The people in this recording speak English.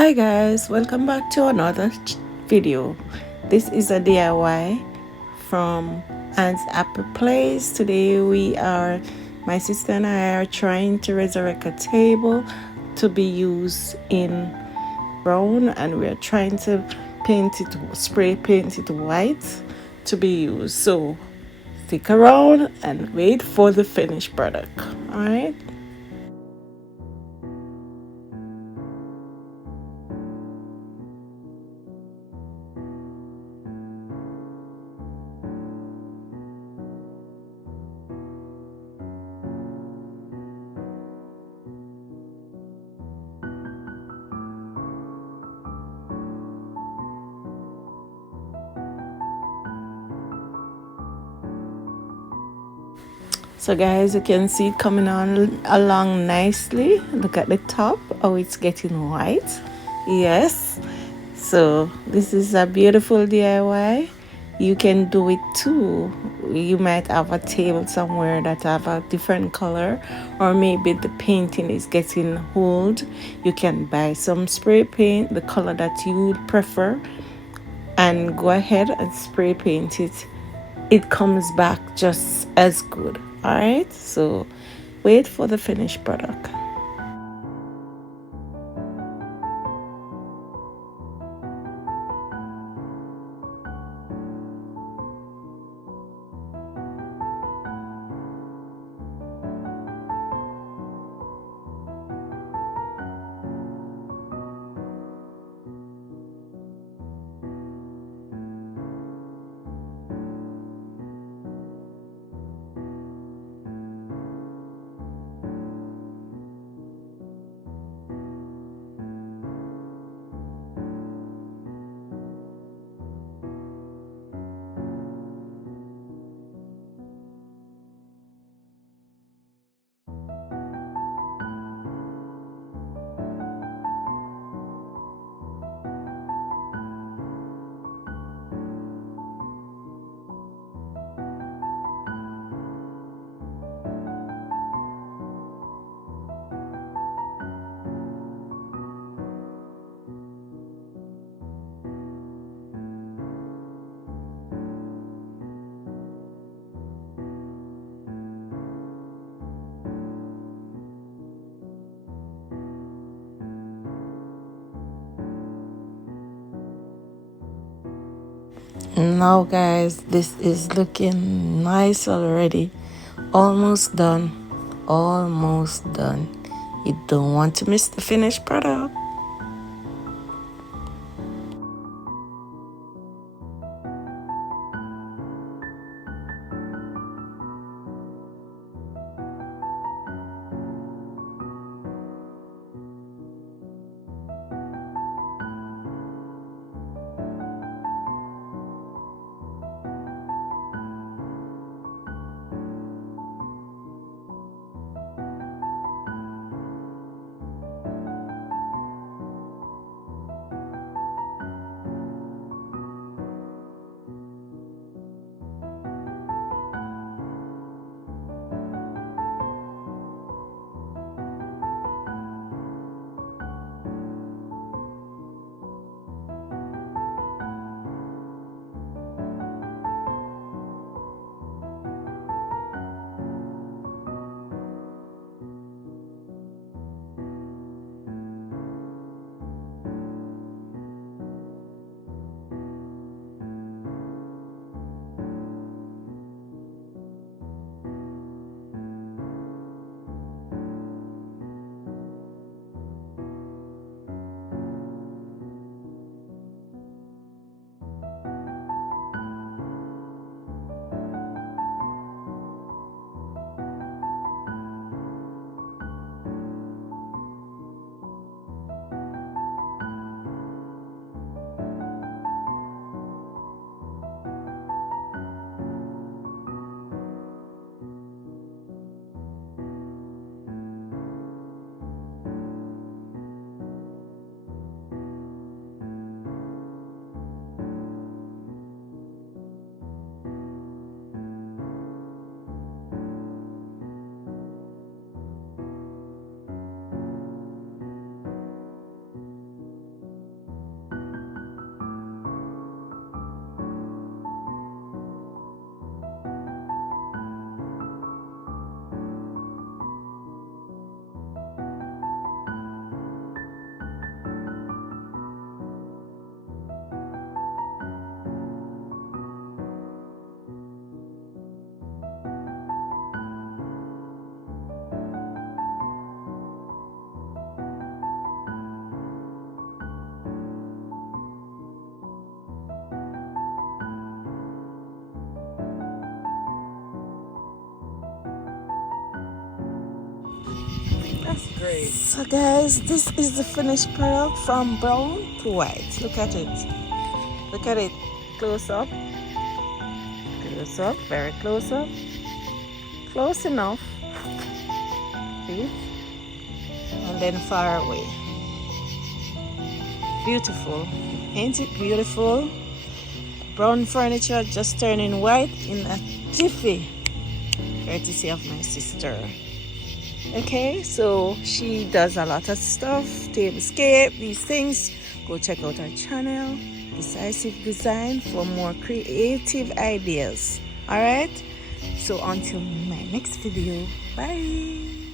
Hi guys, welcome back to another video. This is a DIY from Aunt's Apple Place. Today my sister and I are trying to resurrect a table to be used in brown, and we're trying to spray paint it white to be used. So stick around and wait for the finished product. Alright. So guys, you can see it coming on along nicely. Look at the top, how it's getting white. Yes. So this is a beautiful DIY. You can do it too. You might have a table somewhere that have a different color, or maybe the painting is getting old. You can buy some spray paint, the color that you would prefer, and go ahead and spray paint it. It comes back just as good. All right, so wait for the finished product. Now guys, this is looking nice already. Almost done. Almost done. You don't want to miss the finished product. That's great. So guys, this is the finished product from brown to white. Look at it. Look at it. Close up. Close up. Very close up. Close enough. See? And then far away. Beautiful. Ain't it beautiful? Brown furniture just turning white in a jiffy. Courtesy of my sister. Okay, so she does a lot of stuff, tablescape, these things. Go check out her channel, Decisive Design, for more creative ideas. All right, so until my next video, bye.